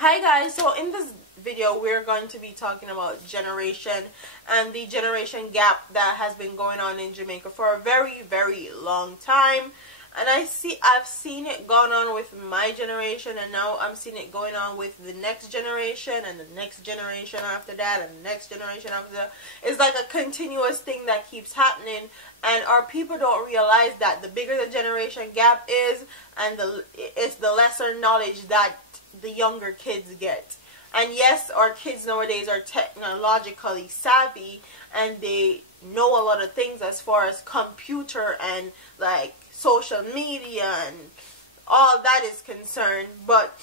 Hi guys, so in this video we're going to be talking about generation and the generation gap that has been going on in Jamaica for a very long time. And I've seen it going on with my generation, and now I'm seeing it going on with the next generation and the next generation after that and the next generation after that. It's like a continuous thing that keeps happening, and our people don't realize that the bigger the generation gap is, and it's the lesser knowledge that the younger kids get. And yes, our kids nowadays are technologically savvy and they know a lot of things as far as computer and like social media and all that is concerned, but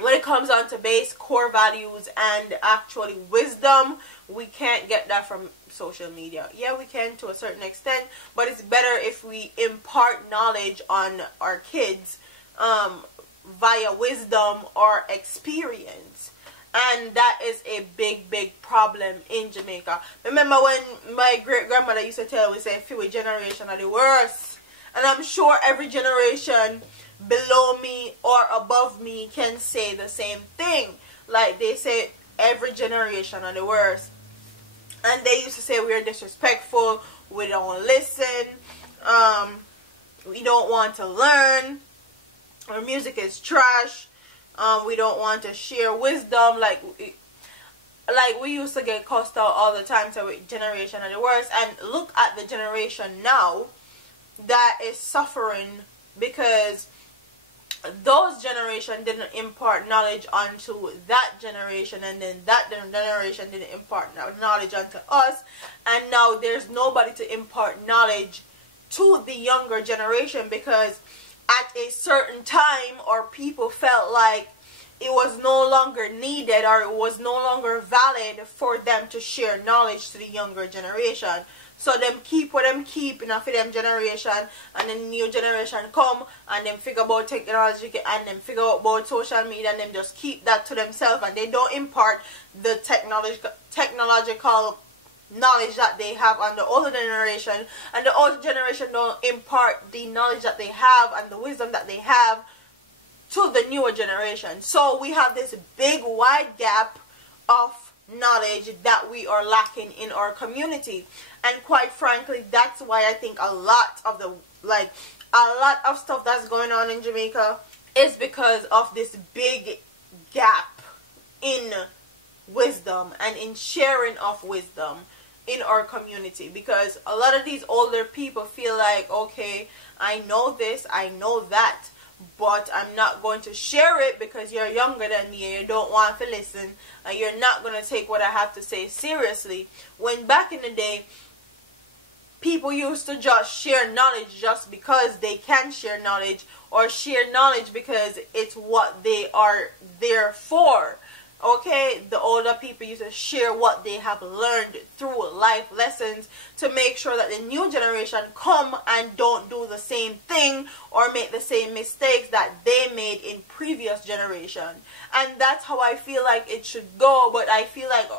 when it comes on to base core values and actually wisdom, we can't get that from social media. Yeah, we can to a certain extent, but it's better if we impart knowledge on our kids via wisdom or experience. And that is a big problem in Jamaica. Remember when my great-grandmother used to tell me, say, few generation are the worst. And I'm sure every generation below me or above me can say the same thing. Like they say every generation are the worst. And they used to say we're disrespectful, we don't listen, we don't want to learn, our music is trash, we don't want to share wisdom. Like we used to get cussed out all the time, so generation are the worst. And look at the generation now that is suffering because those generation didn't impart knowledge onto that generation, and then that generation didn't impart knowledge onto us, and now there's nobody to impart knowledge to the younger generation, because at a certain time our people felt like it was no longer needed or it was no longer valid for them to share knowledge to the younger generation. So them keep what them keep in a for them generation, and then the new generation come and them figure about technology and them figure out about social media, and them just keep that to themselves, and they don't impart the technological knowledge that they have on the older generation, and the older generation don't impart the knowledge that they have and the wisdom that they have to the newer generation. So we have this big wide gap of knowledge that we are lacking in our community. And quite frankly, that's why I think a lot of stuff that's going on in Jamaica is because of this big gap in wisdom and in sharing of wisdom in our community. Because a lot of these older people feel like, okay, I know this, I know that, but I'm not going to share it because you're younger than me and you don't want to listen, and you're not going to take what I have to say seriously. When back in the day, people used to just share knowledge just because they can share knowledge, or share knowledge because it's what they are there for. Okay, the older people used to share what they have learned through life lessons to make sure that the new generation come and don't do the same thing or make the same mistakes that they made in previous generation. And that's how I feel like it should go. But I feel like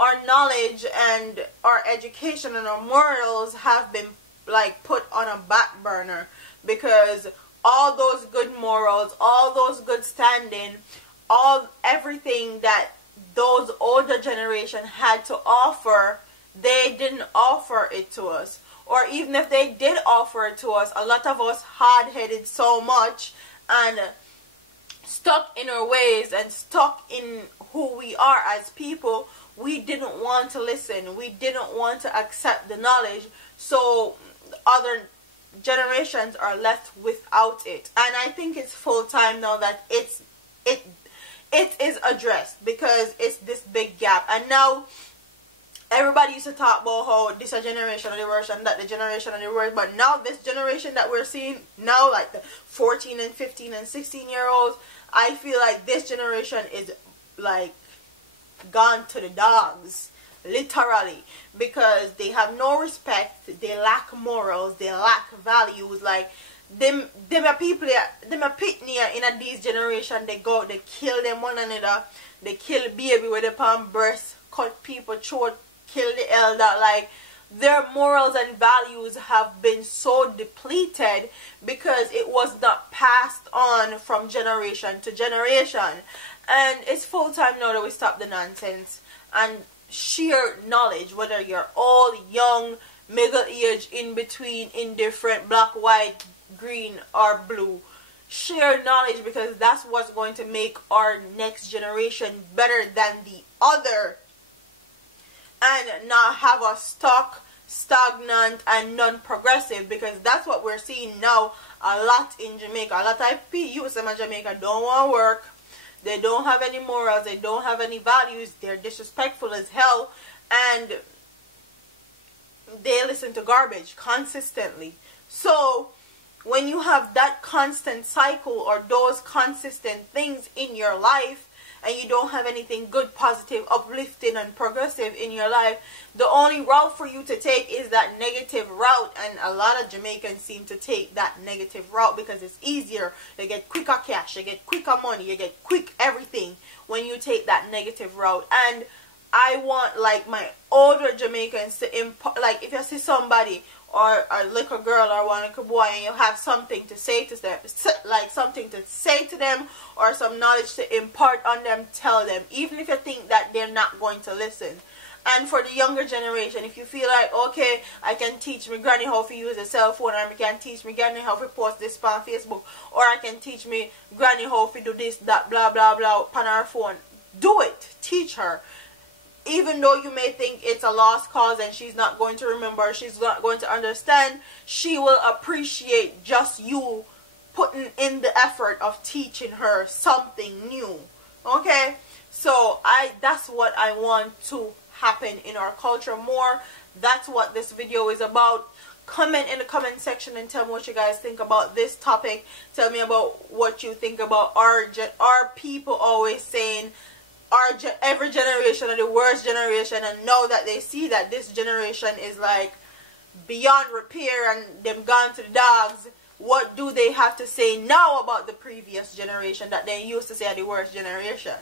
our knowledge and our education and our morals have been like put on a back burner, because all those good morals, all those good standing, everything that those older generation had to offer, they didn't offer it to us. Or even if they did offer it to us, a lot of us hard-headed so much and stuck in our ways and stuck in who we are as people, we didn't want to listen, we didn't want to accept the knowledge, so other generations are left without it. And I think it's full time now that it is addressed, because it's this big gap. And now everybody used to talk about how this a generation of the worst and that the generation of the worst, but now this generation that we're seeing now, like the 14 and 15 and 16 year olds, I feel like this generation is like gone to the dogs, literally, because they have no respect, they lack morals, they lack values. Like them are people, them are pitney in these generation. They go, they kill them one another, they kill baby with the palm breast, cut people throat, kill the elder. Like their morals and values have been so depleted because it was not passed on from generation to generation. And it's full time now that we stop the nonsense and share knowledge, whether you're old, young, middle age, in between, indifferent, black, white, green, or blue. Share knowledge, because that's what's going to make our next generation better than the other, and not have us stuck, stagnant, and non-progressive, because that's what we're seeing now a lot in Jamaica. A lot of youths in Jamaica don't want to work, they don't have any morals, they don't have any values, they're disrespectful as hell, and they listen to garbage consistently. So when you have that constant cycle or those consistent things in your life, and you don't have anything good, positive, uplifting, and progressive in your life, the only route for you to take is that negative route. And a lot of Jamaicans seem to take that negative route because it's easier. You get quicker cash, you get quicker money, you get quick everything when you take that negative route. And I want, like, my older Jamaicans to impart, like, if you see somebody or a little girl or one little boy and you have something to say to them, like something to say to them or some knowledge to impart on them, tell them, even if you think that they're not going to listen. And for the younger generation, if you feel like, okay, I can teach my granny how to use a cell phone, or I can teach my granny how to post this on Facebook, or I can teach me granny how to do this, that, blah, blah, blah, on her phone, do it. Teach her. Even though you may think it's a lost cause and she's not going to remember, she's not going to understand, she will appreciate just you putting in the effort of teaching her something new. Okay? So that's what I want to happen in our culture more. That's what this video is about. Comment in the comment section and tell me what you guys think about this topic. Tell me about what you think about our people always saying every generation are the worst generation, and now that they see that this generation is like beyond repair and them gone to the dogs, what do they have to say now about the previous generation that they used to say are the worst generation?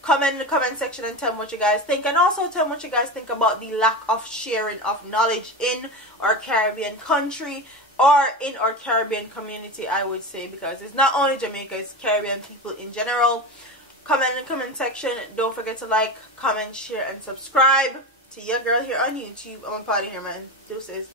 Comment in the comment section and tell me what you guys think, and also tell me what you guys think about the lack of sharing of knowledge in our Caribbean country, or in our Caribbean community, I would say, because it's not only Jamaica, it's Caribbean people in general. Comment in the comment section. Don't forget to like, comment, share, and subscribe to your girl here on YouTube. I'm a party here, man. Deuces.